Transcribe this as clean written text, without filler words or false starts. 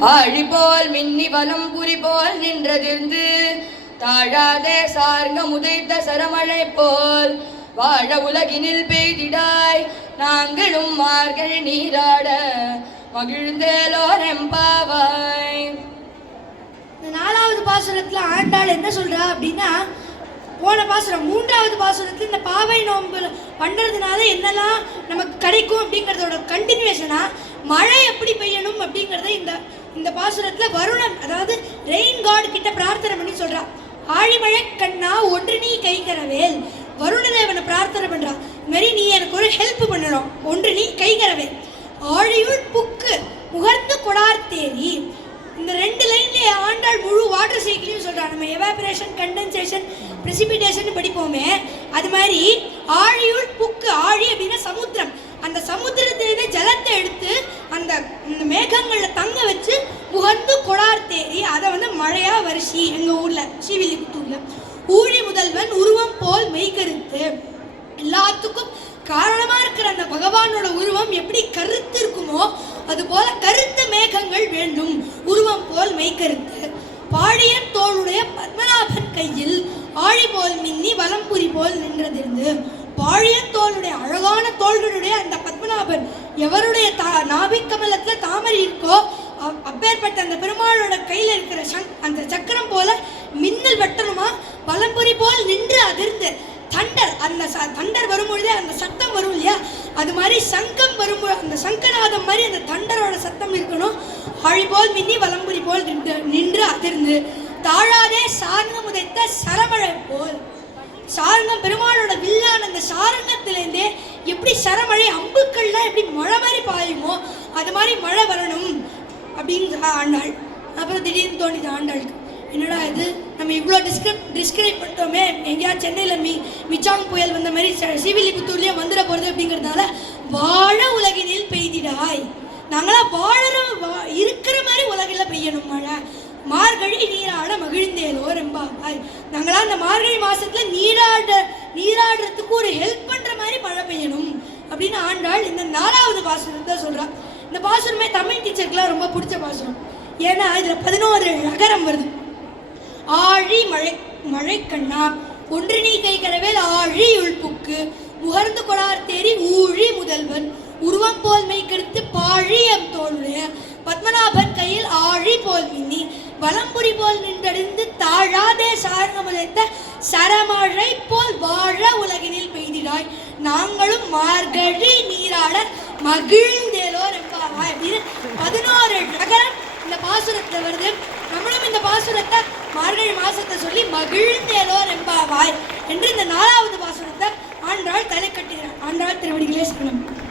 ஆழி போல் மின்னி வலம் புரி போல் நின்றதிர்ந்து தாழாதே சார்ங்க முதைத்த சரமழை போல் வாழ உலகினில் பெய்திடாய் நாங்களும் மார்கள் நீராட மகிழ்ந்தேலோர் எம்பாவாய். நாலாவது பாசுரத்துல ஆண்டாள் என்ன சொல்றா அப்படின்னா, போன பாசுரம் மூன்றாவது பாசுரத்துல இந்த பாவை நோன்பு பண்றதுனால என்னெல்லாம் நமக்கு கிடைக்கும் அப்படிங்கிறதோட கண்டினியூஷனா மழை எப்படி பெய்யணும் அப்படிங்கிறத இந்த பாசுரத்துல வருணன், அதாவது ரெயின் காட் கிட்ட பிரார்த்தனை பண்ணி சொல்றா. ஆழிமழை கண்ணா ஒன்று நீ கைகரவேல், வருணதேவனை பிரார்த்தனை பண்றா. இது மாதிரி நீ எனக்கு ஒரு ஹெல்ப் பண்ணணும், ஒன்று நீ கைகரவேல். ஆழியுள் புக்கு முகர்ந்து கொடார்த்தேரி, இந்த ரெண்டு லைன்ல ஆண்டாள் முழு வாட்டர் சைக்கிளையும் சொல்றா. நம்ம எவாபரேஷன், கண்டென்சேஷன், பிரெசிபிடேஷன் படிப்போமே, அது மாதிரி ஆழியுள் புக்கு, ஆழி அப்படின்னா சமுத்திரம், அந்த சமுத்திரத்திலே ஜலத்தை எடுத்து அந்த மேகங்கள்ல தங்க வச்சு முகர்ந்து கொடார்த்தேரி, அதை மழையா வருஷி எங்க ஊர்ல ஸ்ரீவில்லிபுத்தூர்ல. ஊழி முதல்வன் உருவம் போல் மெய்கருத்து, எல்லாத்துக்கும் காரணமா இருக்கிற அந்த பகவானோட உருவம் எப்படி கருத்து இருக்குமோ அது போல கருத்த மேகங்கள் வேண்டும், உருவம் போல் மெய்கருத்து. பாழியன் தோளுடைய பத்மநாபன் கையில் ஆழி போல் மின்னி வலம்புரி போல் நின்றதிருந்து, பாழியன் தோளுடைய அழகான தோள்களுடைய அந்த பத்மநாபன் எவருடைய நாபிக்கமலத்துல தாமரை இருக்கோ அப்பேற்பட்ட அந்த பெருமாளோட கையில இருக்கிற அந்த சக்கரம் போல மின்னல் வெட்டணுமா, வலம்புரி போல் நின்று அதிர்ந்து. தண்டர், அந்த தண்டர் வரும்பொழுதே அந்த சத்தம் வரும் இல்லையா, அது மாதிரி சங்கம் வரும்போது அந்த சங்கநாதம் மாதிரி அந்த தண்டரோட சத்தம் இருக்கணும். ஆழி போல் மின்னி வலம்புரி போல் நின்று அதிர்ந்து. தாழாதே சார்ங்கம் உதைத்த சரமழை போல், சாரங்கம் பெருமாளோட வில்லான அந்த சாரங்கத்திலேருந்தே எப்படி சரமழை அம்புக்கள்லாம் எப்படி மழை மாதிரி பாயுமோ அது மாதிரி மழை வரணும் அப்படின்னு ஆண்டாள். அப்புறம் திடீர்னு தோணிது ஆண்டாளுக்கு, என்னடா இது நம்ம இவ்வளோ டிஸ்கிரைப் பண்ணிட்டோமே, எங்கேயாவது சென்னையில் மிச்சாங் புயல் வந்த மாதிரி ஸ்ரீவில்லிபுத்தூர்லேயே வந்துட போகிறது அப்படிங்கிறதுனால வாழ உலகினில் பெய்திடாய், நாங்களாம் இருக்கிற மாதிரி உலகில் பெய்யணும் மழை. மார்கழி நீராட மகிழ்ந்தேலோ ரெம்பாவாய், நாங்களாம் அந்த மார்கழி மாசத்துல நீராடுறதுக்கு ஒரு ஹெல்ப் பண்ற மாதிரி மழை பெய்யணும் அப்படின்னு ஆண்டாள் இந்த நாலாவது பாசுரத்தை சொல்றா. இந்த பாசுரமே தமிழ் டீச்சருக்குலாம் ரொம்ப பிடிச்ச பாசுரம். ஏன்னா இதுல 11 நகரம் வருது. ஆழி மழை கண்ணா ஒன்று நீ கைகரவேல் ஆழி உள்புக்கு முகர்ந்து கொடார்த்தேரி ஊழி முதல்வன் உருவம் போல் மெய்கருத்து பாழியம் தோளுடைய பத்மநாபன் கையில் ஆழி போல் மின்னி வலம்புரி போல் நின்றடிந்து தாழாதே சார்ந்தமுதைத்த சரமழை போல் வாழ உலகினில் பெய்திடாய் நாங்களும் மார்கழி நீராட மகிழ்ந்தேலோ ரெம்பாவாய் அப்படின்னு 11 நகரம் இந்த பாசுரத்துல வருது. நம்மளும் இந்த பாசுரத்தை மார்கழி மாசத்தை சொல்லி மகிழ்ந்தேலோ ரெம்பாவாய் என்று இந்த 4வது பாசுரத்தை ஆண்டாள் தலை கட்டுகிறார். ஆண்டாள் திருவடிகளே சரணம்.